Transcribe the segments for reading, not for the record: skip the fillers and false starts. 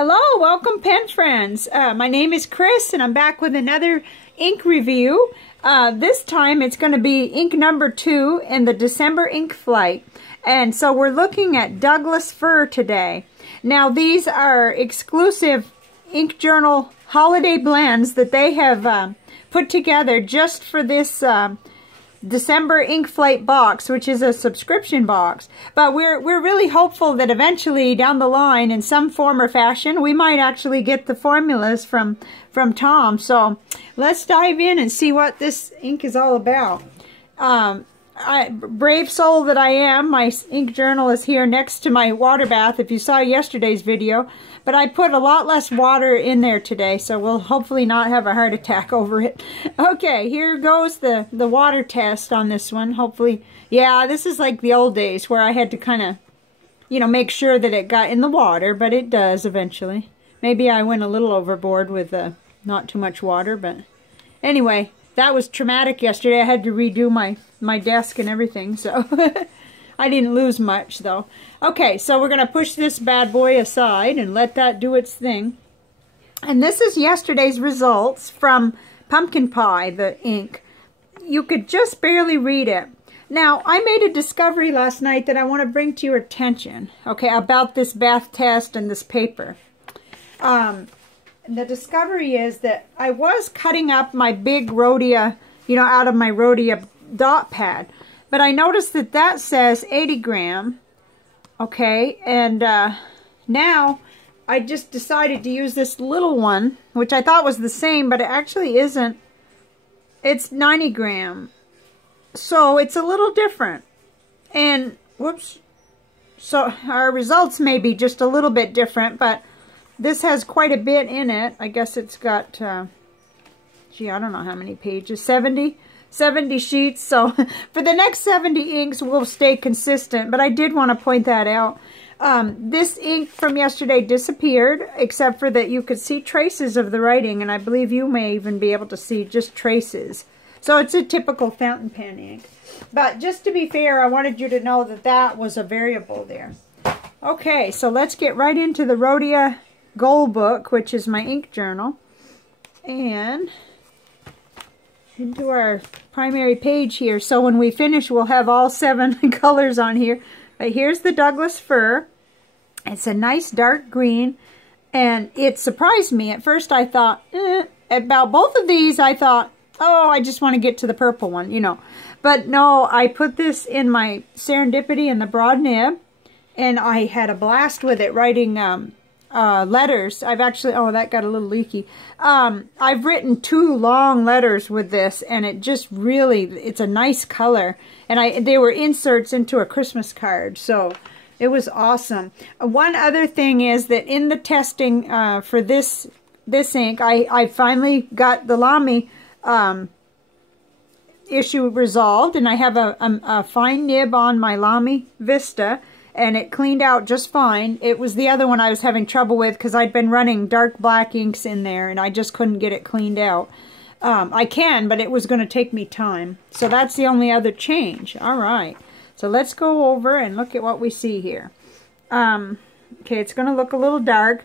Hello, welcome pen friends. My name is Chris and I'm back with another ink review. This time it's going to be ink number 2 in the December ink flight. And so we're looking at Douglas Fir today. Now these are exclusive Ink Journal holiday blends that they have put together just for this December ink flight box, which is a subscription box. But we're really hopeful that eventually down the line, in some form or fashion, we might actually get the formulas from Tom. So let's dive in and see what this ink is all about. Brave soul that I am, my ink journal is here next to my water bath, if you saw yesterday's video. But I put a lot less water in there today, so we'll hopefully not have a heart attack over it. Okay, here goes the water test on this one. Hopefully, yeah, this is like the old days where I had to kind of, you know, make sure that it got in the water, but it does eventually. Maybe I went a little overboard with not too much water, but anyway, that was traumatic yesterday. I had to redo my desk and everything, so I didn't lose much though. Okay, so we're going to push this bad boy aside and let that do its thing. And this is yesterday's results from Pumpkin Pie, the ink. You could just barely read it. Now, I made a discovery last night that I want to bring to your attention, okay, about this bath test and this paper. The discovery is that I was cutting up my big Rodya, you know, out of my Rodya dot pad. But I noticed that that says 80 gram, okay, and now I just decided to use this little one, which I thought was the same, but it actually isn't. It's 90 gram, so it's a little different. And, whoops, so our results may be just a little bit different, but this has quite a bit in it. I guess it's got, gee, I don't know how many pages, 70 sheets. So for the next 70 inks, we'll stay consistent. But I did want to point that out. This ink from yesterday disappeared, except for that you could see traces of the writing. And I believe you may even be able to see just traces. So it's a typical fountain pen ink. But just to be fair, I wanted you to know that that was a variable there. Okay, so let's get right into the Rodya Gold Book, which is my ink journal. And into our primary page here. So when we finish, we'll have all 7 colors on here. But here's the Douglas Fir. It's a nice dark green. And it surprised me. At first I thought, about both of these, I thought, oh, I just want to get to the purple one, you know. But no, I put this in my Serendipity in the broad nib. And I had a blast with it writing letters. I've actually, oh, that got a little leaky. I've written 2 long letters with this, and it just really, it's a nice color. And they were inserts into a Christmas card, so it was awesome. One other thing is that in the testing for this ink, I finally got the Lamy issue resolved, and I have a fine nib on my Lamy Vista, and it cleaned out just fine. It was the other one I was having trouble with because I'd been running dark black inks in there and I just couldn't get it cleaned out. I can, but it was going to take me time. So that's the only other change. All right. So let's go over and look at what we see here. Okay, it's going to look a little dark,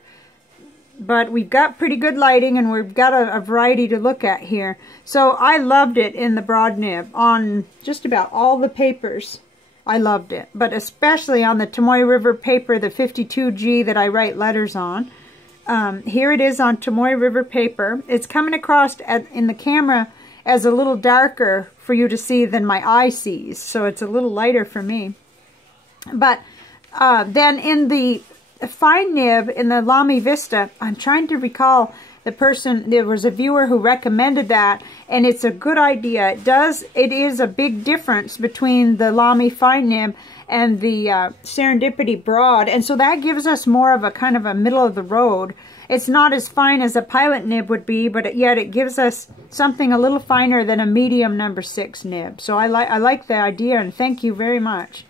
but we've got pretty good lighting and we've got a variety to look at here. So I loved it in the broad nib on just about all the papers. I loved it, but especially on the Tomoe River paper, the 52G that I write letters on. Here it is on Tomoe River paper. It's coming across in the camera as a little darker for you to see than my eye sees, so it's a little lighter for me. But then in the fine nib, in the Lamy Vista, I'm trying to recall the person, there was a viewer who recommended that, and it's a good idea. It is a big difference between the Lamy fine nib and the Serendipity broad, and so that gives us more of a kind of a middle of the road. It's not as fine as a pilot nib would be, but yet it gives us something a little finer than a medium number 6 nib. So I like the idea, and thank you very much.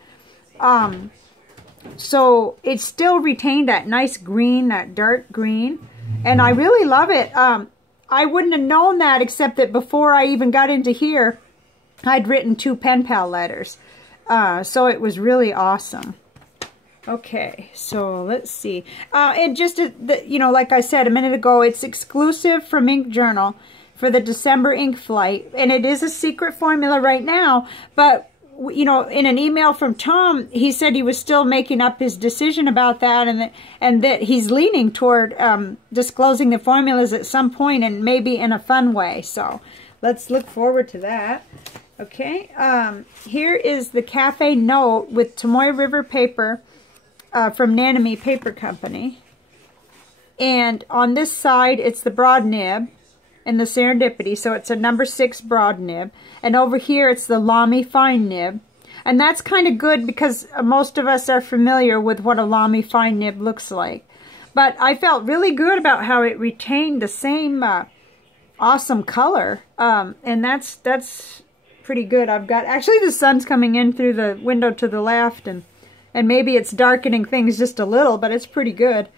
So it still retained that nice green, that dark green. And I really love it. I wouldn't have known that except that before I even got into here, I'd written 2 pen pal letters. So it was really awesome. Okay, so let's see. And just, you know, like I said a minute ago, it's exclusive from Ink Journal for the December ink flight. And it is a secret formula right now. But, you know, in an email from Tom, he said he was still making up his decision about that. And that he's leaning toward disclosing the formulas at some point, and maybe in a fun way. So let's look forward to that. Okay, here is the Cafe Note with Tomoe River paper. From Nanami Paper Company. And on this side, it's the broad nib and the Serendipity, so it's a number 6 broad nib. And over here, it's the Lamy fine nib. And that's kind of good because most of us are familiar with what a Lamy fine nib looks like. But I felt really good about how it retained the same awesome color. And that's pretty good. I've got, actually the sun's coming in through the window to the left, and maybe it's darkening things just a little, but it's pretty good.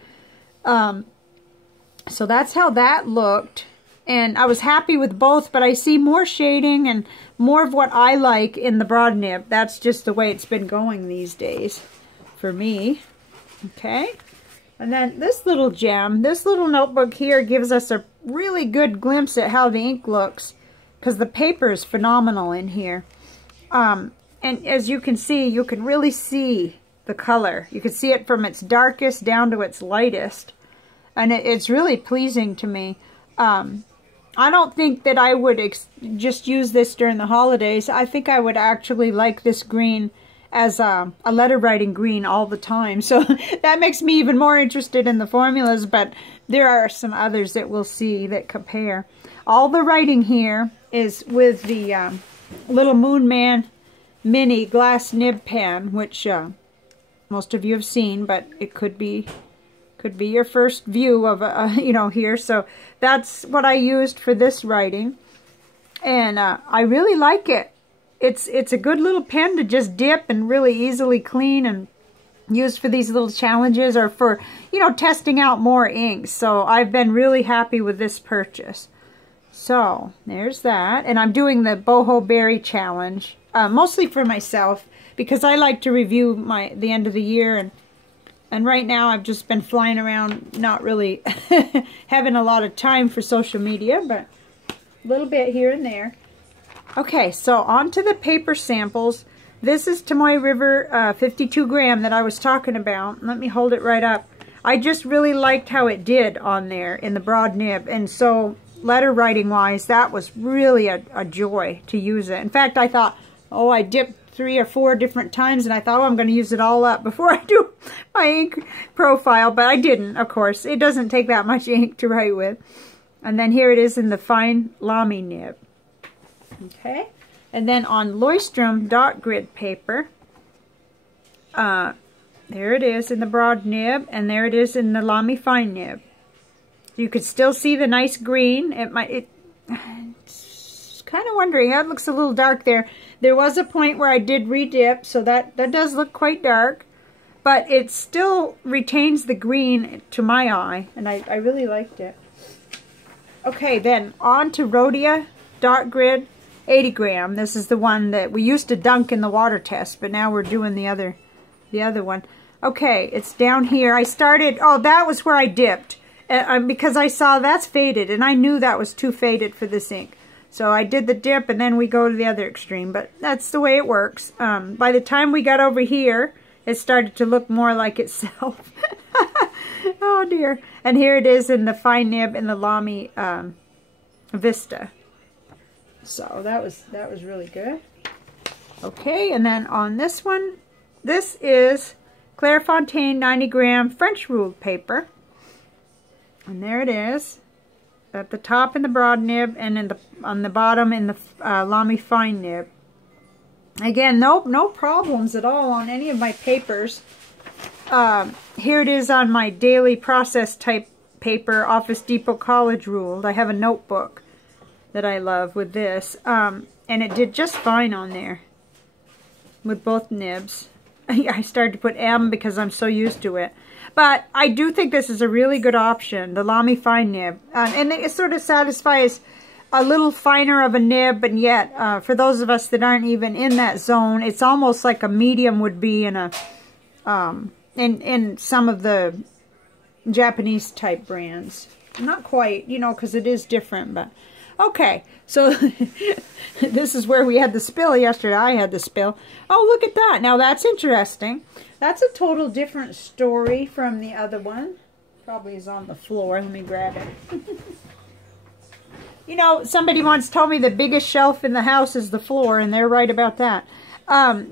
So that's how that looked. And I was happy with both, but I see more shading and more of what I like in the broad nib. That's just the way it's been going these days for me. Okay. And then this little gem, this little notebook here gives us a really good glimpse at how the ink looks, because the paper is phenomenal in here. And as you can see, you can really see the color. You can see it from its darkest down to its lightest. And it's really pleasing to me. I don't think that I would just use this during the holidays. I think I would actually like this green as a letter writing green all the time. So that makes me even more interested in the formulas, but there are some others that we'll see that compare. All the writing here is with the Little Moon Man mini glass nib pen, which most of you have seen, but it could be your first view of you know, here. So that's what I used for this writing, and I really like it. It's a good little pen to just dip and really easily clean, and use for these little challenges or for, you know, testing out more inks. So I've been really happy with this purchase. So there's that, and I'm doing the Boho Berry challenge mostly for myself, because I like to review the end of the year, and right now I've just been flying around, not really having a lot of time for social media, but a little bit here and there. Okay, so on to the paper samples. This is Tomoe River 52 gram that I was talking about. Let me hold it right up. I just really liked how it did on there in the broad nib, and so letter writing wise, that was really a joy to use it. In fact, I thought, oh, I dipped 3 or 4 different times, and I thought, oh, I'm going to use it all up before I do my ink profile, but I didn't, of course. It doesn't take that much ink to write with. And then here it is in the fine Lamy nib. Okay, and then on Leuchtturm dot grid paper, there it is in the broad nib, and there it is in the Lamy fine nib. You could still see the nice green. It's kind of wondering, that looks a little dark there. There was a point where I did redip, so that does look quite dark, but it still retains the green to my eye, and I really liked it. Okay, then on to Rodya dot grid 80 gram. This is the one that we used to dunk in the water test, but now we're doing the other one. Okay, it's down here. I started, oh, that was where I dipped, because I saw that's faded, and I knew that was too faded for this ink. So I did the dip, and then we go to the other extreme, but that's the way it works. By the time we got over here, it started to look more like itself. Oh dear. And here it is in the fine nib in the Lamy Vista. So that was really good. Okay, and then on this one, this is Clairefontaine 90 gram French ruled paper. And there it is, at the top in the broad nib, and on the bottom in the Lamy fine nib. Again, no problems at all on any of my papers. Here it is on my daily process type paper, Office Depot College ruled. I have a notebook that I love with this, and it did just fine on there with both nibs. I started to put M because I'm so used to it. But I do think this is a really good option, the Lamy fine nib. And it sort of satisfies a little finer of a nib, and yet for those of us that aren't even in that zone, it's almost like a medium would be in a in some of the Japanese type brands. Not quite, you know, because it is different, but okay. So this is where we had the spill yesterday. I had the spill. Oh, look at that. Now that's interesting. That's a total different story from the other one. Probably is on the floor. Let me grab it. You know, somebody once told me the biggest shelf in the house is the floor, and they're right about that.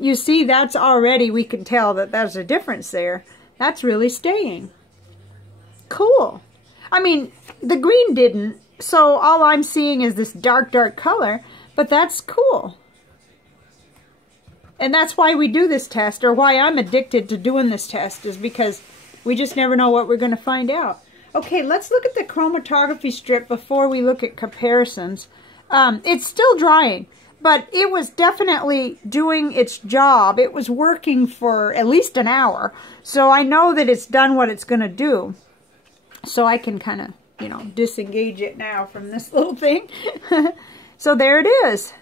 You see, that's already, we can tell that there's a difference there. That's really staying. Cool. I mean, the green didn't, so all I'm seeing is this dark, dark color, but that's cool. And that's why we do this test, or why I'm addicted to doing this test, is because we just never know what we're going to find out. Okay, let's look at the chromatography strip before we look at comparisons. It's still drying, but it was definitely doing its job. It was working for at least an hour, so I know that it's done what it's going to do. So I can kind of, you know, disengage it now from this little thing. So there it is.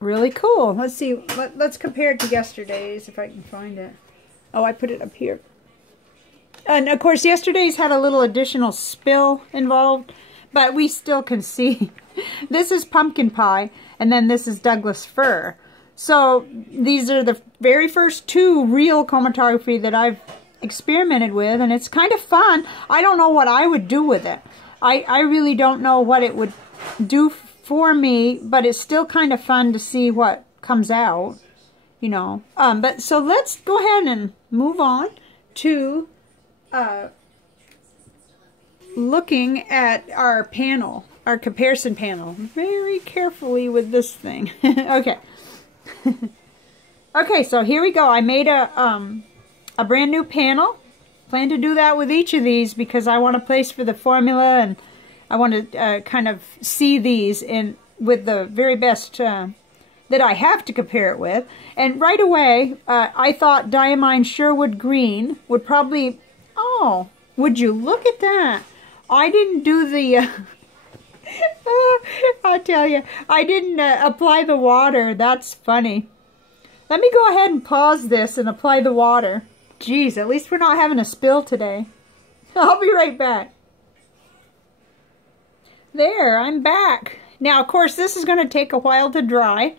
Really cool. Let's see. Let's compare it to yesterday's, if I can find it. Oh, I put it up here. And of course, yesterday's had a little additional spill involved, but we still can see. This is pumpkin pie, and then this is Douglas fir. So these are the very first two real chromatography that I've experimented with, and it's kind of fun. I don't know what I would do with it. I really don't know what it would do for me, but it's still kind of fun to see what comes out, you know. But so let's go ahead and move on to looking at our panel, our comparison panel, very carefully with this thing. Okay. Okay, so here we go. I made a brand new panel. Plan to do that with each of these because I want a place for the formula, and I want to kind of see these in with the very best that I have to compare it with. And right away, I thought Diamine Sherwood Green would probably... Oh, would you look at that? I didn't do the... I'll tell you, I didn't apply the water. That's funny. Let me go ahead and pause this and apply the water. Geez, at least we're not having a spill today. I'll be right back. There, I'm back. Now, of course, this is going to take a while to dry.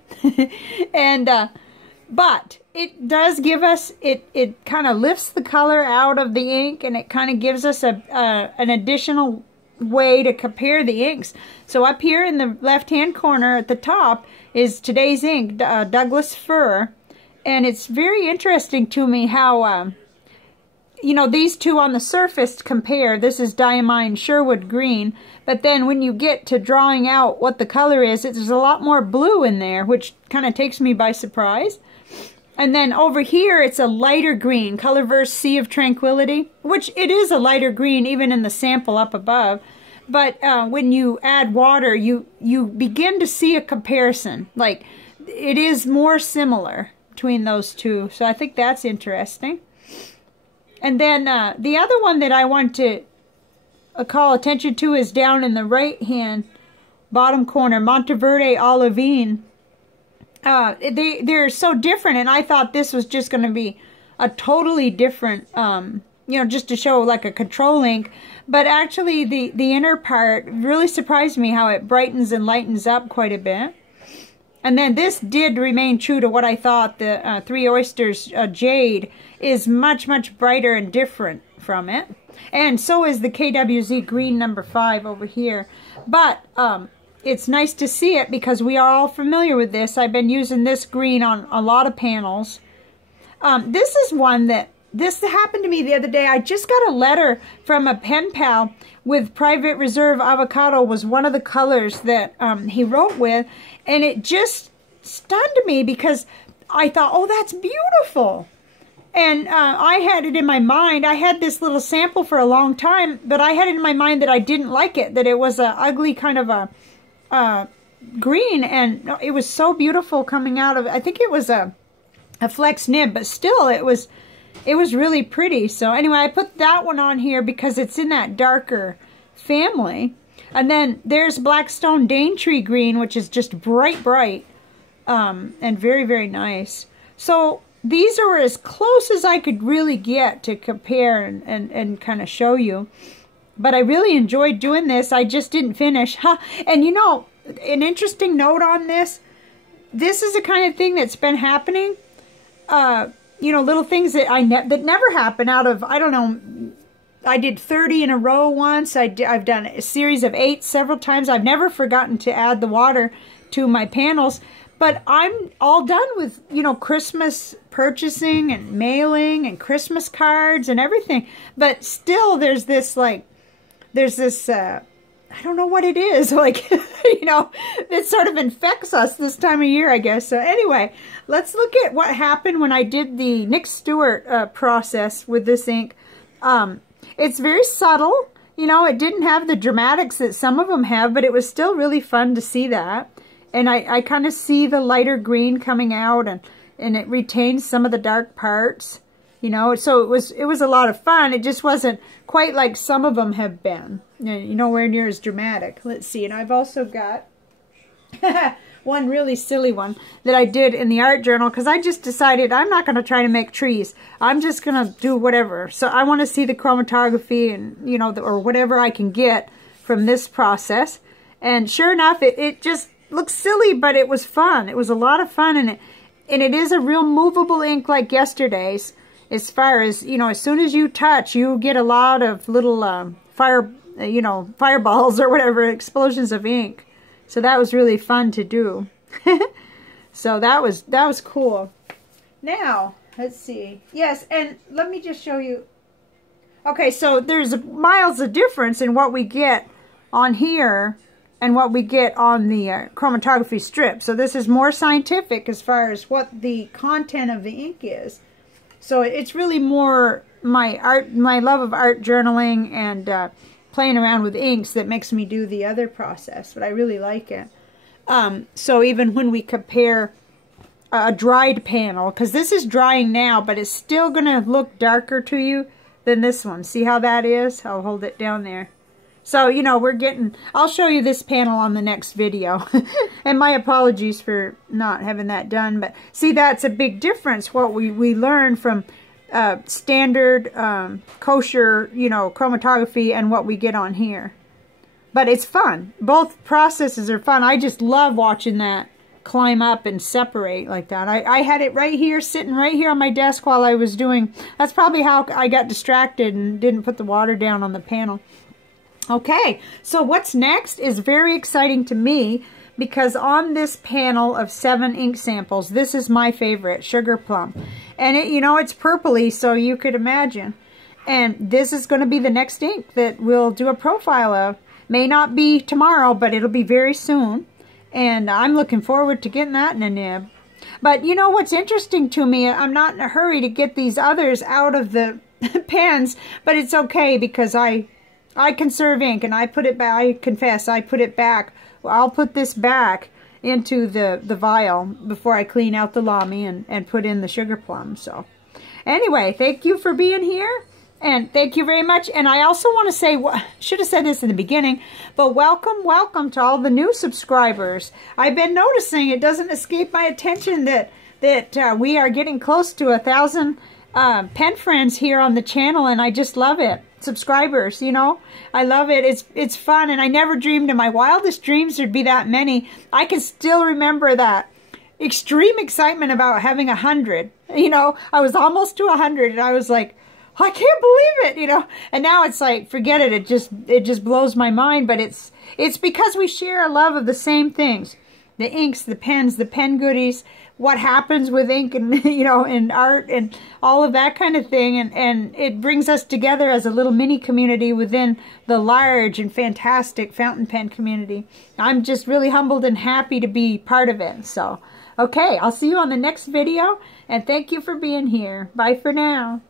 And, but it does give us, it kind of lifts the color out of the ink, and it kind of gives us an additional way to compare the inks. So up here in the left-hand corner at the top is today's ink, Douglas fir. And it's very interesting to me how, you know, these two on the surface compare. This is Diamine Sherwood Green. But then when you get to drawing out what the color is, there's a lot more blue in there, which kind of takes me by surprise. And then over here, it's a lighter green, Colorverse Sea of Tranquility, which it is a lighter green even in the sample up above. But when you add water, you begin to see a comparison. Like, it is more similar between those two. So I think that's interesting. And then the other one that I want to call attention to is down in the right-hand bottom corner, Monteverde Olivine. They're so different, and I thought this was just going to be a totally different, you know, just to show like a control ink. But actually, the inner part really surprised me how it brightens and lightens up quite a bit. And then this did remain true to what I thought. The Three Oysters Jade is much, much brighter and different from it. And so is the KWZ Green number 5 over here. But it's nice to see it because we are all familiar with this. I've been using this green on a lot of panels. This is one that, this happened to me the other day. I just got a letter from a pen pal with Private Reserve Avocado was one of the colors that he wrote with. And it just stunned me because I thought, oh, that's beautiful. And I had it in my mind. I had this little sample for a long time, but I had it in my mind that I didn't like it, that it was an ugly kind of a green. And it was so beautiful coming out of, I think it was a flex nib, but still it was really pretty. So anyway, I put that one on here because it's in that darker family. And then there's Blackstone Daintree Green, which is just bright, bright, and very, very nice. So these are as close as I could really get to compare and kind of show you. But I really enjoyed doing this. I just didn't finish. And you know, an interesting note on this, this is the kind of thing that's been happening. You know, little things that that never happen out of, I don't know, I did 30 in a row once. I've done a series of 8 several times. I've never forgotten to add the water to my panels. But I'm all done with, you know, Christmas purchasing and mailing and Christmas cards and everything. But still, there's this, like, I don't know what it is, like, you know, it sort of infects us this time of year, I guess. So anyway, let's look at what happened when I did the Nick Stewart process with this ink. It's very subtle, you know, it didn't have the dramatics that some of them have, but it was still really fun to see that. And I kind of see the lighter green coming out, and it retains some of the dark parts, you know. So it was a lot of fun. It just wasn't quite like some of them have been, you know, nowhere near as dramatic. Let's see, and I've also got one really silly one that I did in the art journal, because I just decided I'm not going to try to make trees. I'm just going to do whatever. So I want to see the chromatography and, you know, or whatever I can get from this process. And sure enough, it just looks silly, but it was fun. It was a lot of fun, and it is a real movable ink like yesterday's. As far as, you know, as soon as you touch, you get a lot of little fireballs or whatever, explosions of ink. So that was really fun to do. So that was cool. Now, let's see. Yes, and let me just show you. Okay, so there's miles of difference in what we get on here and what we get on the chromatography strip. So this is more scientific as far as what the content of the ink is. So it's really more my love of art journaling and playing around with inks that makes me do the other process, but I really like it. So even when we compare a dried panel, because this is drying now, but it's still going to look darker to you than this one. See how that is? I'll hold it down there. So, you know, I'll show you this panel on the next video. And my apologies for not having that done. But see, that's a big difference, what we learn from standard kosher, you know, chromatography and what we get on here. But it's fun. Both processes are fun. I just love watching that climb up and separate like that. I had it right here, sitting right here on my desk while I was doing. That's probably how I got distracted and didn't put the water down on the panel. Okay, so what's next is very exciting to me, because on this panel of 7 ink samples, this is my favorite, Sugar Plum. And it, you know, it's purpley, so you could imagine. And this is going to be the next ink that we'll do a profile of. May not be tomorrow, but it'll be very soon. And I'm looking forward to getting that in a nib. But you know what's interesting to me, I'm not in a hurry to get these others out of the pens, but it's okay, because I conserve ink, and I put it back. I confess, I put it back. Well, I'll put this back into the vial before I clean out the Lamy and put in the Sugar Plum. So anyway, thank you for being here, and thank you very much. And I also want to say, should have said this in the beginning, but welcome to all the new subscribers. I've been noticing, it doesn't escape my attention that we are getting close to 1,000 pen friends here on the channel, and I just love it. Subscribers, you know, I love it. It's fun, and I never dreamed in my wildest dreams there'd be that many. I can still remember that extreme excitement about having 100. You know, I was almost to 100, and I was like, I can't believe it, you know. And now it's like, forget it. It just blows my mind. But it's because we share a love of the same things: the inks, the pens, the pen goodies, what happens with ink, and, you know, and art and all of that kind of thing. And it brings us together as a little mini community within the large and fantastic fountain pen community. I'm just really humbled and happy to be part of it. So, okay, I'll see you on the next video, and thank you for being here. Bye for now.